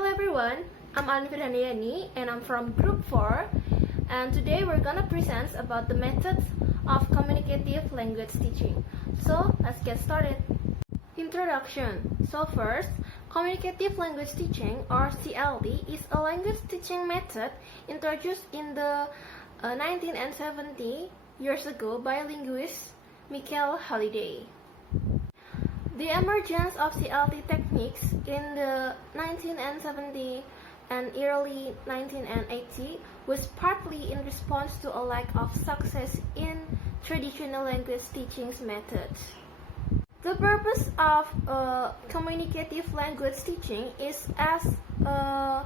Hello everyone, I'm Alin Fir Handayani and I'm from Group 4, and today we're gonna present about the methods of communicative language teaching. So let's get started. Introduction. So first, communicative language teaching or CLT is a language teaching method introduced in the 1970 years ago by linguist Michael Halliday. The emergence of CLT techniques in the 1970 and early 1980 was partly in response to a lack of success in traditional language teaching methods. The purpose of communicative language teaching is as a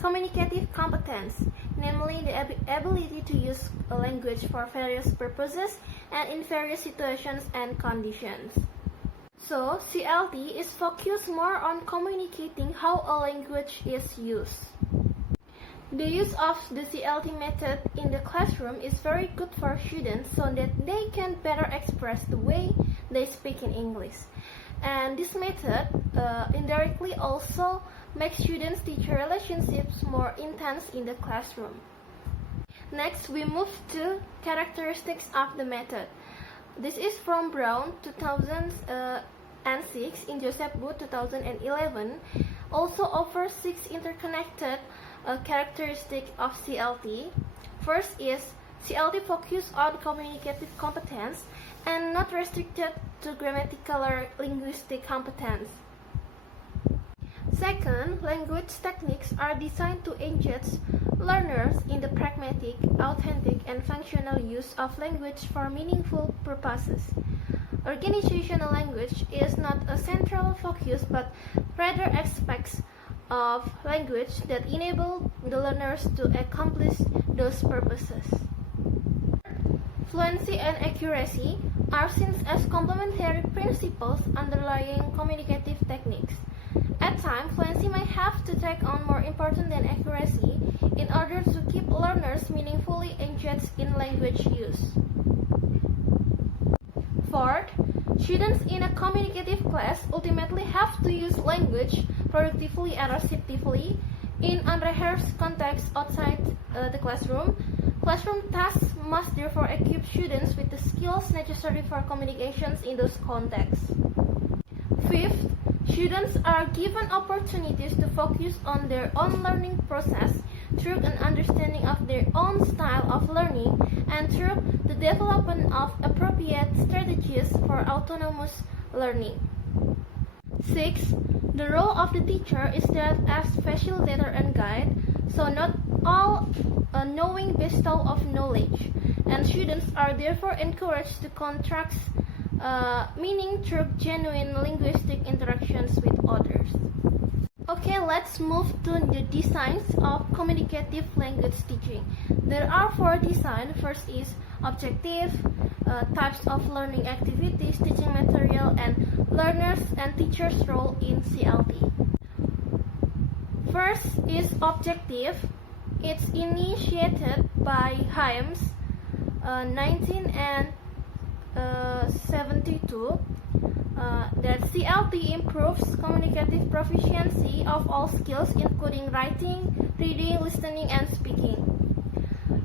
communicative competence, namely the ability to use a language for various purposes and in various situations and conditions. So, CLT is focused more on communicating how a language is used. The use of the CLT method in the classroom is very good for students so that they can better express the way they speak in English. And this method indirectly also makes students-teacher relationships more intense in the classroom. Next, we move to characteristics of the method. This is from Brown 2006 in Joseph Booth 2011. Also offers 6 interconnected characteristics of CLT. First is CLT focus on communicative competence and not restricted to grammatical or linguistic competence. Second, language techniques are designed to engage learners in the pragmatic, authentic, and functional use of language for meaningful purposes. Organizational language is not a central focus but rather aspects of language that enable the learners to accomplish those purposes. Fluency and accuracy are seen as complementary principles underlying communicative techniques. At times, fluency may have to take on more importance than accuracy in order to keep learners meaningfully engaged in language use. Fourth, students in a communicative class ultimately have to use language productively and receptively in unrehearsed contexts outside the classroom. Classroom tasks must therefore equip students with the skills necessary for communications in those contexts. Fifth, students are given opportunities to focus on their own learning process through an understanding of their own style of learning and through the development of appropriate strategies for autonomous learning. Sixth, the role of the teacher is that as facilitator and guide, so not all knowing bestow of knowledge, and students are therefore encouraged to contrast meaning through genuine linguistic interactions with others. Okay, let's move to the designs of communicative language teaching. There are 4 designs. First is objective, types of learning activities, teaching material, and learners and teachers' role in CLT. First is objective. It's initiated by Havidz 1972. That CLT improves communicative proficiency of all skills including writing, reading, listening, and speaking.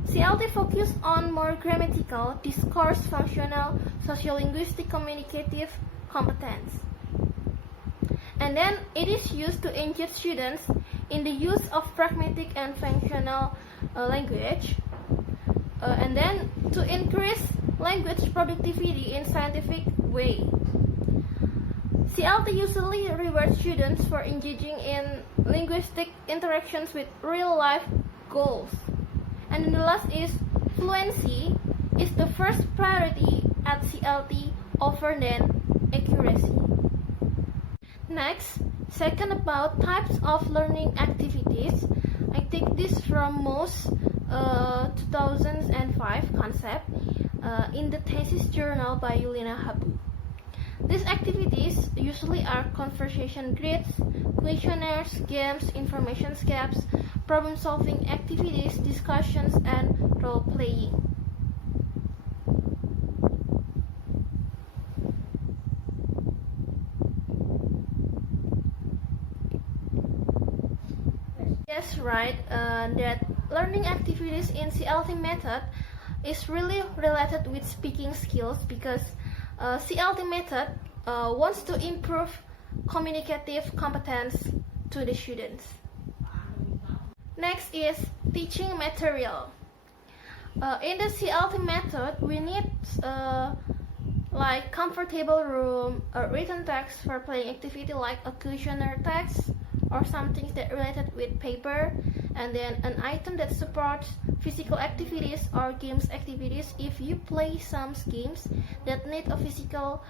CLT focuses on more grammatical, discourse, functional, sociolinguistic communicative competence. And then it is used to engage students in the use of pragmatic and functional language. And then to increase language productivity in scientific way. CLT usually rewards students for engaging in linguistic interactions with real-life goals. And then the last is fluency is the first priority at CLT over than accuracy. Next, second about types of learning activities. I take this from most 2005 concept in the thesis journal by Yulina Habu. These activities usually are conversation grids, questionnaires, games, information scapes, problem-solving activities, discussions, and role-playing. Yes, right. That learning activities in CLT method is really related with speaking skills because CLT method wants to improve communicative competence to the students. Next is teaching material. In the CLT method, we need like comfortable room, a written text for playing activity like a questionnaire text or something that related with paper, and then an item that supports physical activities or games activities if you play some games that need a physical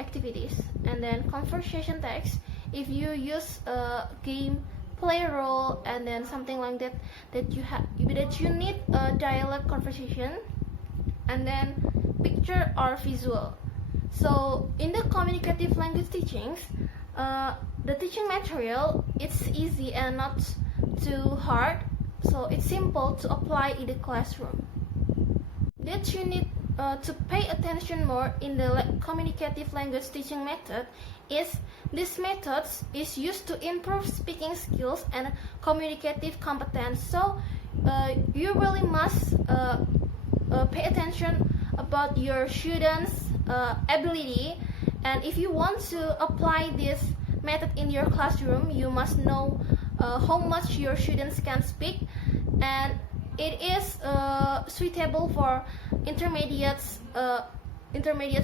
activities, and then conversation text if you use a game play role, and then something like that that you need a dialogue conversation, and then picture or visual. So in the communicative language teachings, the teaching material, it's easy and not too hard, so it's simple to apply in the classroom. That you need to pay attention more in the communicative language teaching method is this method is used to improve speaking skills and communicative competence. So you really must pay attention about your students' ability, and if you want to apply this method in your classroom, you must know how much your students can speak, and it is suitable for intermediate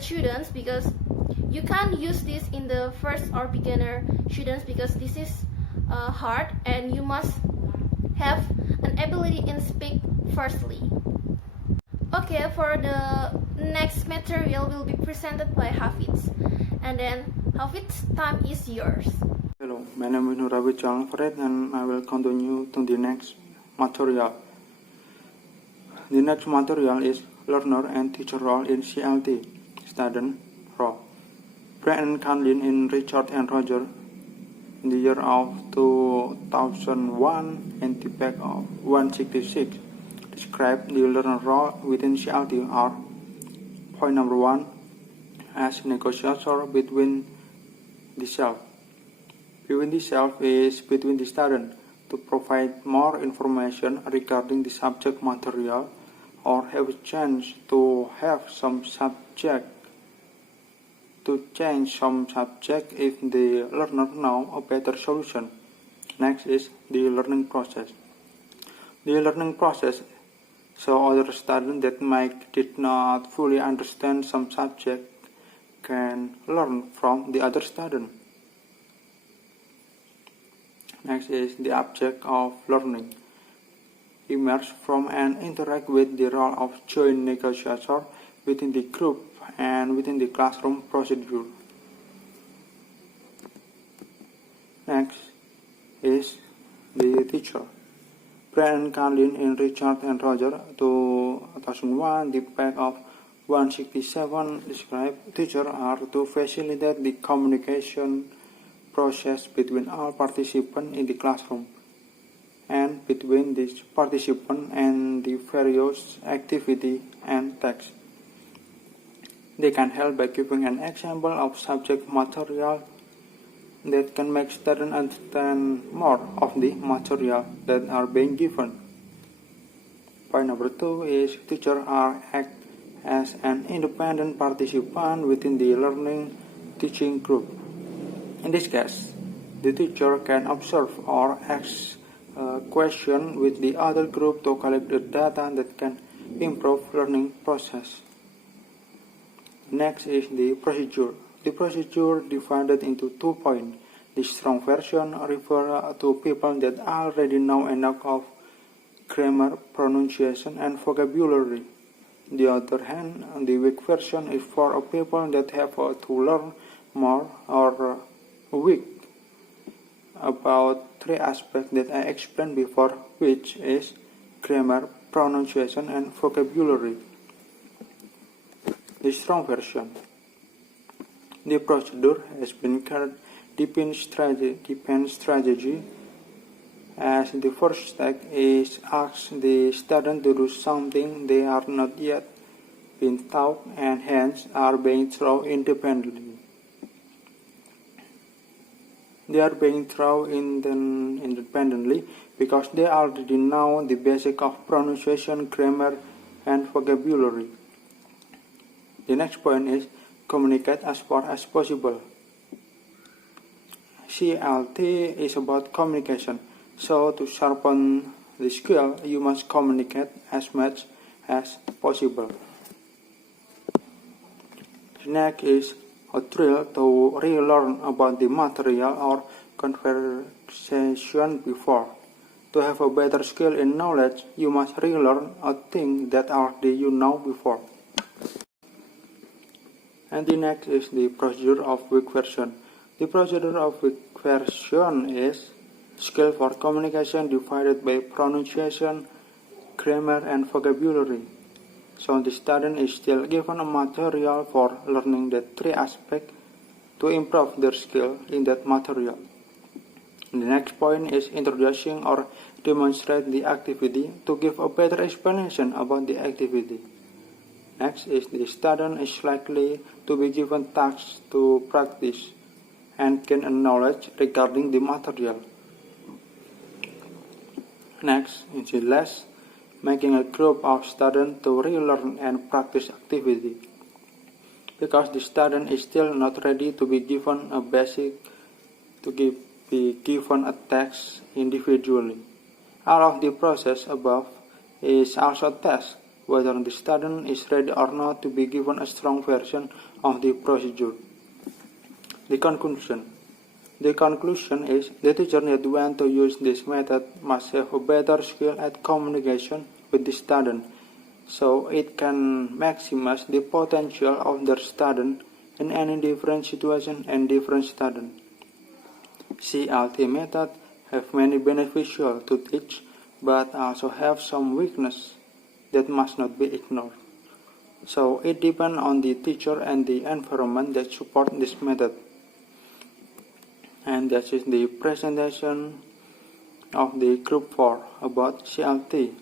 students because you can't use this in the first or beginner students because this is hard, and you must have an ability in speak firstly. Okay, for the next material will be presented by Havidz, and then Havidz, time is yours. Hello, my name is Alfarid, and I will continue to the next material. The next material is learner and teacher role in CLT, student role. Brett and Alin in Richard and Roger in the year of 2001 and the back of 166 describe the learner role within CLT are: point number 1, as negotiator between the self. Between the self is between the student to provide more information regarding the subject material or have a chance to have some subject to change some subject if the learner know a better solution. Next is the learning process. The learning process so other students that did not fully understand some subject can learn from the other student. Next is the object of learning. Emerge from and interact with the role of joint negotiator within the group and within the classroom procedure. Next is the teacher. Brett and Alin in Richard and Roger 2001, the back of 167 describe teachers are to facilitate the communication process between all participants in the classroom and between the participants and the various activity and text. They can help by giving an example of subject material that can make students understand more of the material that are being given. Point number 2 is teachers are act as an independent participant within the learning teaching group. In this case, the teacher can observe or ask questions with the other group to collect the data that can improve learning process. Next is the procedure. The procedure divided into 2 points. The strong version refers to people that already know enough of grammar, pronunciation, and vocabulary. On the other hand, the weak version is for people that have to learn more or weak about 3 aspects that I explained before, which is grammar, pronunciation, and vocabulary. The strong version. The procedure has been called depend strategy, as the first step is ask the student to do something they are not yet been taught and hence are being taught independently. They are being taught independently because they already know the basic of pronunciation, grammar, and vocabulary. The next point is communicate as far as possible. CLT is about communication, so to sharpen the skill, you must communicate as much as possible. The next is a drill to relearn about the material or conversation before. To have a better skill in knowledge, you must relearn a thing that already you know before. And the next is the procedure of weak version. The procedure of weak version is skill for communication divided by pronunciation, grammar, and vocabulary. So the student is still given a material for learning the three aspects to improve their skill in that material. The next point is introducing or demonstrate the activity to give a better explanation about the activity. Next is the student is likely to be given tasks to practice and gain a knowledge regarding the material. Next is the last, making a group of students to relearn and practice activity. Because the student is still not ready to be given a basic, be given a text individually. All of the process above is also a test whether the student is ready or not to be given a strong version of the procedure. The conclusion is the teacher that want to use this method must have a better skill at communication with the student, so it can maximize the potential of their student in any different situation and different student. CLT method have many beneficial to teach, but also have some weakness that must not be ignored. So it depends on the teacher and the environment that support this method. And that is the presentation of the group 4 about CLT.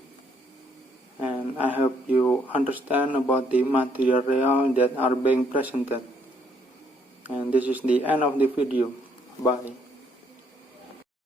And I hope you understand about the material that are being presented. And this is the end of the video. Bye.